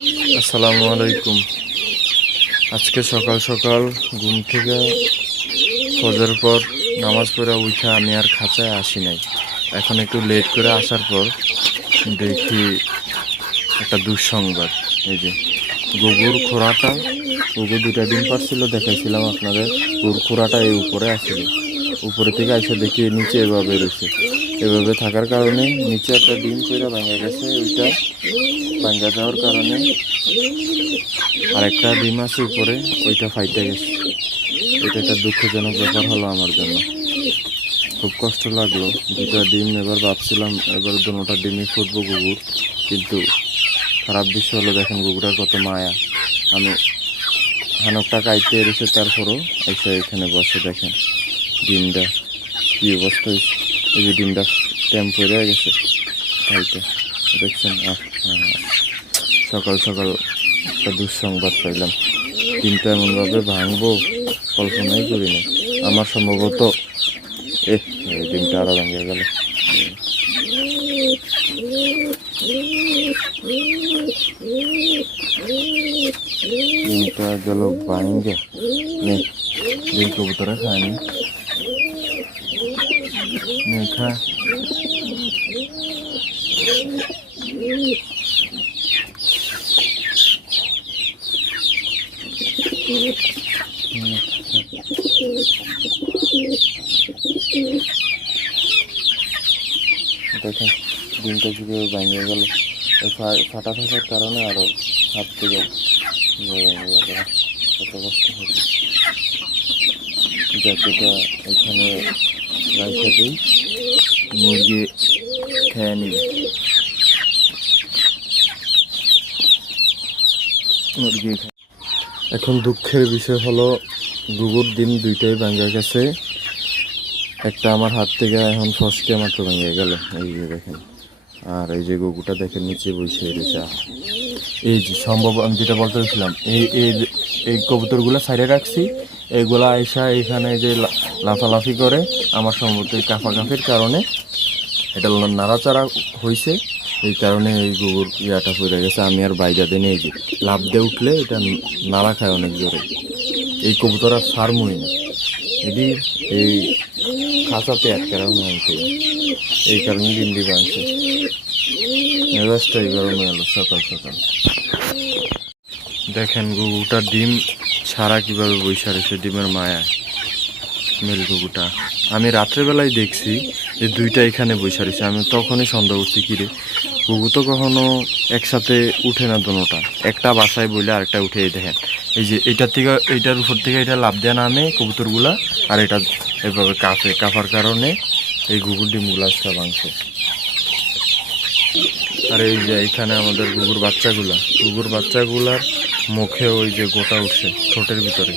আসসালামু আলাইকুম। আজকে সকাল সকাল ঘুম থেকে ফজর পর নামাজ পড়ে উঠে আমি আর খাঁচায় আসি নাই। এখন একটু লেট করে আসার পর দেখি একটা দুঃসংবাদ। এই যে গুগুর খোরাটা, গুগু দুটা ডিম পারছিল, দেখাইছিলাম আপনাদের। গুর খোরাটা এই উপরে আসছিল, উপরে থেকে এসে দেখি নিচে এভাবে রয়েছে। এভাবে থাকার কারণে নিচে একটা ডিম কইরা ভেঙে গেছে। ওইটা ভাঙ্গা যাওয়ার কারণে আরেকটা ডিম আছে উপরে, ওইটা ফাইটে গেছে। এটা একটা দুঃখজনক ব্যাপার হলো আমার জন্য, খুব কষ্ট লাগলো। দুটা ডিম এবার ভাবছিলাম এবার দুটা ডিমই ফুটবো গুগুর, কিন্তু খারাপ বিষয় হলো দেখেন গুগুটার কত মায়া। আমি হানকটা কাইতে এসে তারপরও এসে এখানে বসে দেখেন ডিমটা কি অবস্থা হয়েছে। এই যে ডিমটা টেম্পো হয়ে গেছে খাইতে, দেখছেন। সকাল সকাল একটা দুঃসংবাদ পাইলাম, ডিমটা এমনভাবে ভাঙবো কল্পনাই করিনি। আমার সম্ভবত এই ডিমটা আরো ভেঙে গেল। ডিমটা গেল ভাঙে, ডিম কবুতরে খায়নি খা। দেখেন ডিমটা কীভাবে ভেঙে গেল, ফাটা থাকার কারণে আরো হাত থেকে ভেঙে গেল। কত কষ্ট হবে। যাতেটা এখানে রাইখা দিই, মুরগি খেয়ে নিবে। মুরগি এখন দুঃখের বিষয় হলো গুগুর ডিম দুইটাই ভেঙে গেছে। একটা আমার হাত থেকে এখন ফসকে মাত্র ভেঙে গেল, এই যে দেখেন। আর এই যে গুগুটা দেখেন নিচে বসে রয়েছে। এই যে সম্ভব আমি যেটা বলতে চাইছিলাম, এই এই এই কবুতরগুলো সাইডে রাখছি, এইগুলা আইসা এইখানে যে লাফালাফি করে, আমার সম্ভবত এই কাফাকাফির কারণে এটা নাড়াচাড়া হয়েছে। এই কারণে এই গুগুর ইয়াটা পড়ে গেছে। আমি আর বাইরে দিনে এই যে লাভ দিয়ে উঠলে এটা নাড়া খায় অনেক জোরে। এই কবুতর আর ফার্মই না, এটি এই খাঁচাতে আটকানো হয়েছে, এই কারণে ডিমডি বাঁধছে। মেজাজটাই গরম হয়ে গেল সকাল সকাল। দেখেন গুগুটার ডিম ছাড়া কিভাবে বৈশা রয়েছে ডিমের মায়া। মেল গুগুটা আমি রাত্রেবেলায় দেখছি যে দুইটা এখানে বৈশা রয়েছে। আমি তখনই সন্দেহ করছি কিরে গুগু তো কখনো একসাথে উঠে না, দোনোটা একটা বাসায় বইলে আরেকটা উঠে। দেখেন এই যে এইটার থেকে এইটার উপর থেকে এটা লাভ দেওয়া নামে কবুতরগুলা, আর এটা এভাবে কাফার কারণে এই গুগুর ডিমগুলা আজকে ভাঙছে। আর এই যে এখানে আমাদের গুগুর বাচ্চাগুলার মুখে ওই যে গোটা উঠছে ঠোঁটের ভিতরে।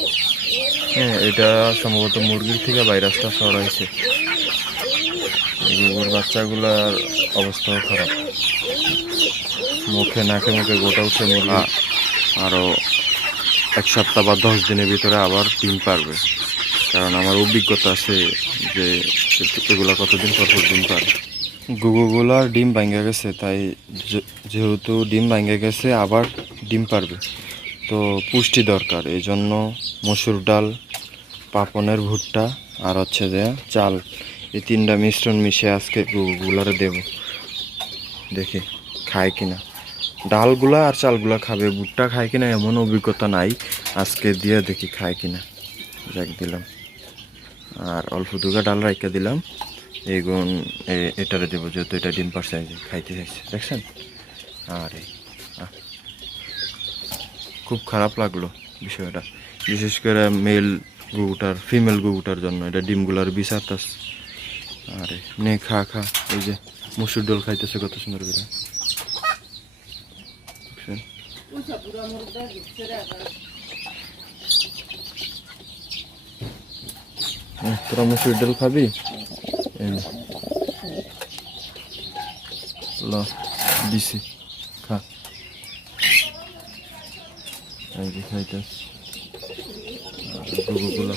হ্যাঁ, এটা সম্ভবত মুরগির থেকে ভাইরাসটা ছড়াইছে। গুগুর বাচ্চাগুলার অবস্থাও খারাপ, মুখে নাকে মুখে গোটা উঠছে। মুরগি আরও 1 সপ্তাহ বা 10 দিনের ভিতরে আবার ডিম পারবে, কারণ আমার অভিজ্ঞতা আছে যে এগুলা কতদিন পর ডিম পারে। গুগুগুলার ডিম ভাঙে গেছে, তাই যেহেতু ডিম ভাঙে গেছে আবার ডিম পারবে, তো পুষ্টি দরকার। এই জন্য মসুর ডাল, পাপনের ভুট্টা আর হচ্ছে যে চাল, এই 3টা মিশ্রণ মিশিয়ে আজকে গুগুলারে দেব, দেখি খায় কিনা। ডালগুলা আর চালগুলা খাবে, ভুট্টা খায় কিনা এমন অভিজ্ঞতা নাই, আজকে দিয়ে দেখি খায় কিনা। যাক দিলাম, আর অল্প দুগা ডাল রাইখা দিলাম। এইগুন এটারে দেবো, যেহেতু এটা ডিম পারছে, খাইতে চাইছে, দেখছেন। আর খুব খারাপ লাগলো বিষয়টা, বিশেষ করে মেল গুগুটার, ফিমেল গুগুটার জন্য। এটা ডিমগুলার বিচারতাস। আরে নে খা খা, এই যে মসুর ডাল খাইতেছে কত সুন্দর করে। তোরা মসুর ডাল খাবি? দিছি, খা। এই যে খাইতেস গুগুগুলো।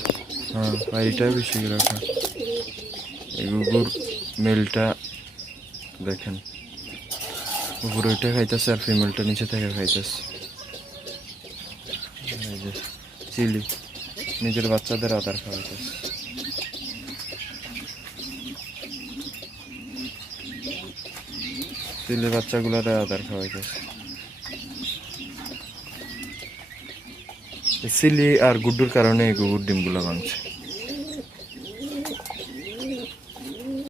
হ্যাঁ, পাইটাই বেশি করে খা। এই গুগুর মেলটা দেখেন, উপরে ওইটা খাইতেছে আর ফিমেলটা নিচে থেকে খাইতেছে। এই যে চিলি নিজের বাচ্চাদের আদার খাওয়াইতেছে। চিলি বাচ্চাগুলোরে আদার খাওয়াইতেছে। চিলি আর গুড্ডুর কারণে এই গুগুর ডিমগুলো ভাঙছে।